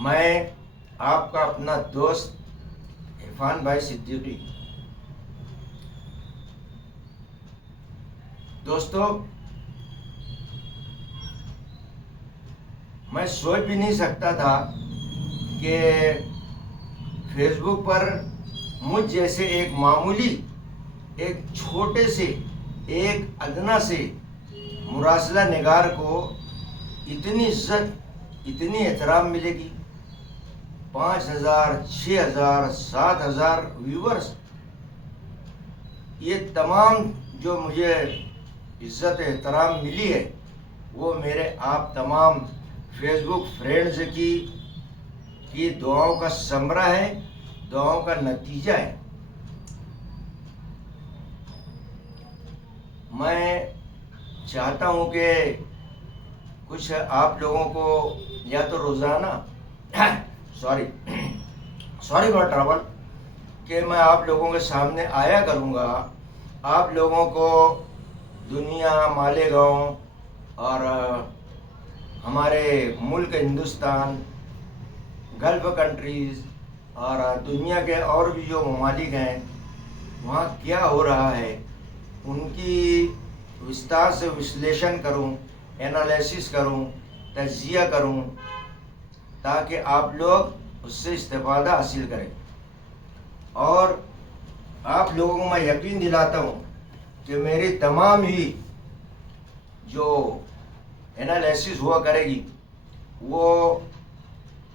मैं आपका अपना दोस्त इरफान भाई सिद्दीकी। दोस्तों, मैं सोच भी नहीं सकता था कि फेसबुक पर मुझ जैसे एक मामूली, एक छोटे से, एक अदना से मुरासला निगार को इतनी इज्जत, इतनी एहतराम मिलेगी। 5,000, 6,000, 7,000 व्यूवर्स, ये तमाम जो मुझे इज्जत एहतराम मिली है वो मेरे आप तमाम फेसबुक फ्रेंड्स की दुआओं का समरा है, दुआओं का नतीजा है। मैं चाहता हूँ कि कुछ आप लोगों को या तो रोज़ाना सॉरी फॉर ट्रबल कि मैं आप लोगों के सामने आया करूँगा, आप लोगों को दुनिया, मालेगांव और हमारे मुल्क हिंदुस्तान, गल्फ़ कंट्रीज़ और दुनिया के और भी जो ममालिक हैं वहाँ क्या हो रहा है उनकी विस्तार से विश्लेषण करूं, एनालिसिस करूं, तज्जिया करूं, ताकि आप लोग उससे इस्तेफ़ादा हासिल करें। और आप लोगों को मैं यकीन दिलाता हूं कि मेरी तमाम ही जो एनालिसिस हुआ करेगी वो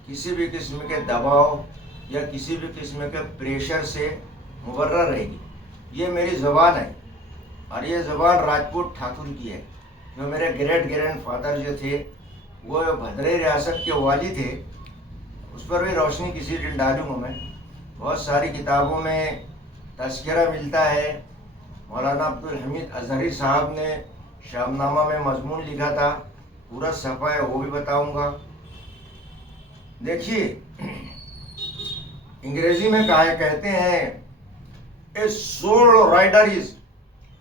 किसी भी किस्म के दबाव या किसी भी किस्म के प्रेशर से मुबर्रर रहेगी। ये मेरी ज़बान है और ये ज़बान राजपूत ठाकुर की है। जो मेरे ग्रेट ग्रैंड फादर जो थे वो भद्रे रियासत के वाली थे, उस पर भी रोशनी किसी दिन डालूँगा मैं। बहुत सारी किताबों में तज़किरा मिलता है। मौलाना अब्दुल हमीद अज़हरी साहब ने शामनामा में मजमून लिखा था, पूरा सफ़ा है वो भी बताऊँगा। देखिए, अंग्रेज़ी में कहते हैं a soul rider is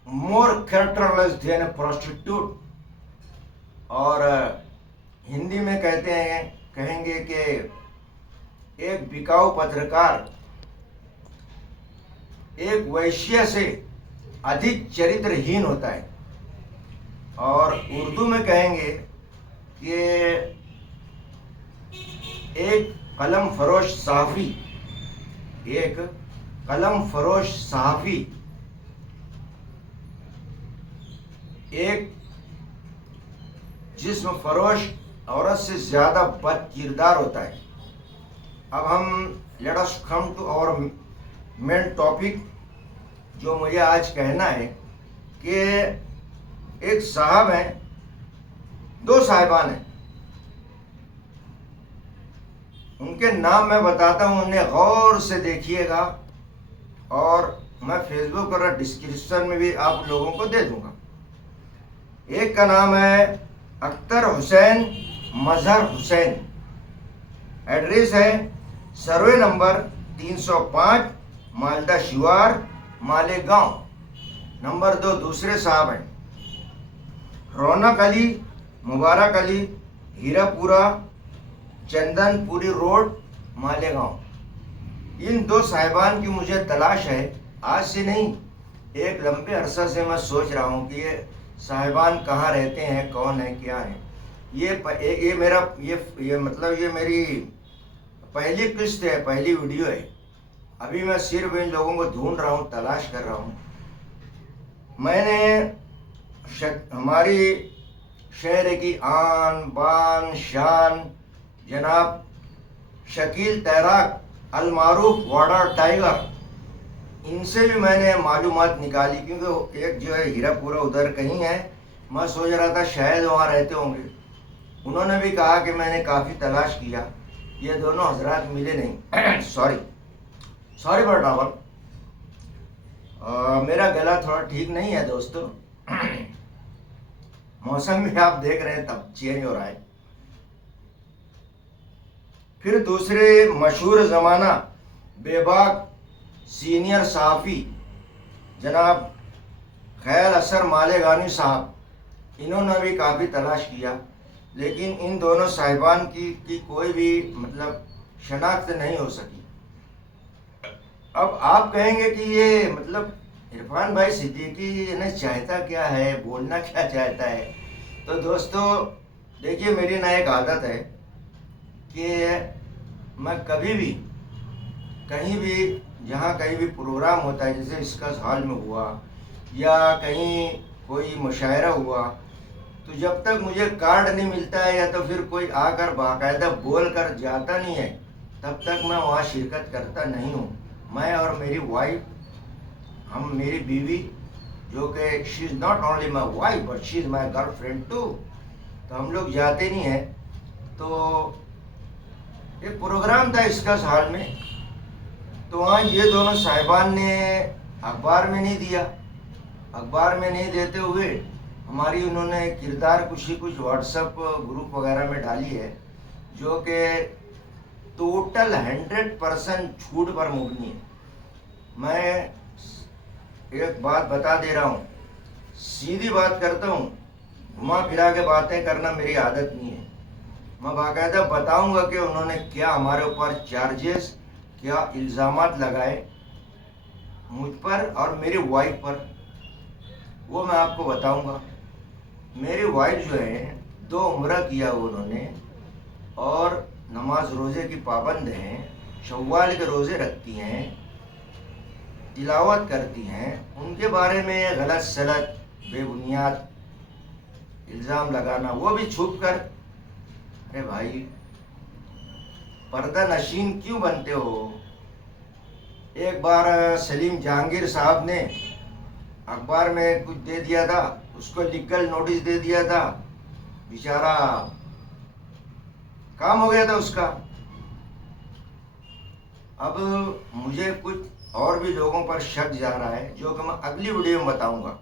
more characterless than a prostitute, और हिंदी में कहेंगे कि एक बिकाऊ पत्रकार एक वैश्य से अधिक चरित्रहीन होता है। और उर्दू में कहेंगे कि एक कलम फरोश सहाफ़ी एक जिस्म फरोश औरत से ज़्यादा बद किरदार होता है। अब हम let us come to our main topic. जो मुझे आज कहना है कि एक साहब हैं, दो साहिबान हैं, उनके नाम मैं बताता हूँ, उन्हें गौर से देखिएगा और मैं फेसबुक और डिस्क्रिप्शन में भी आप लोगों को दे दूँगा। एक का नाम है अख्तर हुसैन मजहर हुसैन, एड्रेस है सर्वे नंबर 305 मालदा शिवार मालेगांव। नंबर 2 दूसरे साहब हैं रौनक अली मुबारक अली, हीरापुरा चंदनपुरी रोड मालेगांव। इन दो साहिबान की मुझे तलाश है, आज से नहीं, एक लंबे अरसा से मैं सोच रहा हूँ कि ये साहिबान कहाँ रहते हैं, कौन है, क्या है। ये मेरी पहली किस्त है, पहली वीडियो है। अभी मैं सिर्फ इन लोगों को ढूंढ रहा हूँ, तलाश कर रहा हूँ। मैंने हमारी शहर की आन बान शान जनाब शकील तैराक अलमारूफ वाटर टाइगर, इनसे भी मैंने मालूमात निकाली, क्योंकि एक जो है हीरापुरा उधर कहीं है, मैं सोच रहा था शायद वहाँ रहते होंगे। उन्होंने भी कहा कि मैंने काफ़ी तलाश किया, ये दोनों हजरात मिले नहीं। Sorry for trouble. मेरा गला थोड़ा ठीक नहीं है दोस्तों। मौसम भी आप देख रहे हैं तब चेंज हो रहा है। फिर दूसरे मशहूर ज़माना बेबाक सीनियर सहाफ़ी जनाब खैल असर मालेगानी साहब, इन्होंने भी काफ़ी तलाश किया, लेकिन इन दोनों साहिबान की कोई भी मतलब शनाख्त नहीं हो सकी। अब आप कहेंगे कि ये मतलब इरफान भाई सिद्दीकी ने चाहता क्या है, बोलना क्या चाहता है। तो दोस्तों देखिए, मेरी ना एक आदत है कि मैं कभी भी कहीं भी जहाँ कहीं भी प्रोग्राम होता है, जैसे इसका हॉल में हुआ या कहीं कोई मुशायरा हुआ, तो जब तक मुझे कार्ड नहीं मिलता है या तो फिर कोई आकर बाकायदा बोल कर जाता नहीं है, तब तक मैं वहाँ शिरकत करता नहीं हूँ। मैं और मेरी वाइफ, हम मेरी बीवी, जो कि she is not only my wife but she is my girlfriend too, तो हम लोग जाते नहीं हैं। तो एक प्रोग्राम था इसका हॉल में, तो वहाँ ये दोनों साहिबान ने अखबार में नहीं दिया। अखबार में नहीं देते हुए हमारी उन्होंने किरदार कुशी कुछ व्हाट्सएप ग्रुप वगैरह में डाली है, जो कि टोटल 100% झूठ पर मुबनी है। मैं एक बात बता दे रहा हूँ, सीधी बात करता हूँ, घुमा फिरा के बातें करना मेरी आदत नहीं है। मैं बाकायदा बताऊंगा कि उन्होंने क्या हमारे ऊपर चार्जेस, क्या इल्ज़ामात लगाए मुझ पर और मेरी वाइफ पर, वो मैं आपको बताऊंगा। मेरी वाइफ जो है 2 उम्रा किया उन्होंने और नमाज रोज़े की पाबंद हैं, शव्वाल के रोज़े रखती हैं, तिलावत करती हैं। उनके बारे में गलत सलत बेबुनियाद इल्ज़ाम लगाना, वो भी छुप कर। अरे भाई, पर्दा नशीन क्यों बनते हो। एक बार सलीम जहांगीर साहब ने अखबार में कुछ दे दिया था, उसको लिखकर नोटिस दे दिया था, बेचारा काम हो गया था उसका। अब मुझे कुछ और भी लोगों पर शक जा रहा है, जो कि मैं अगली वीडियो में बताऊंगा।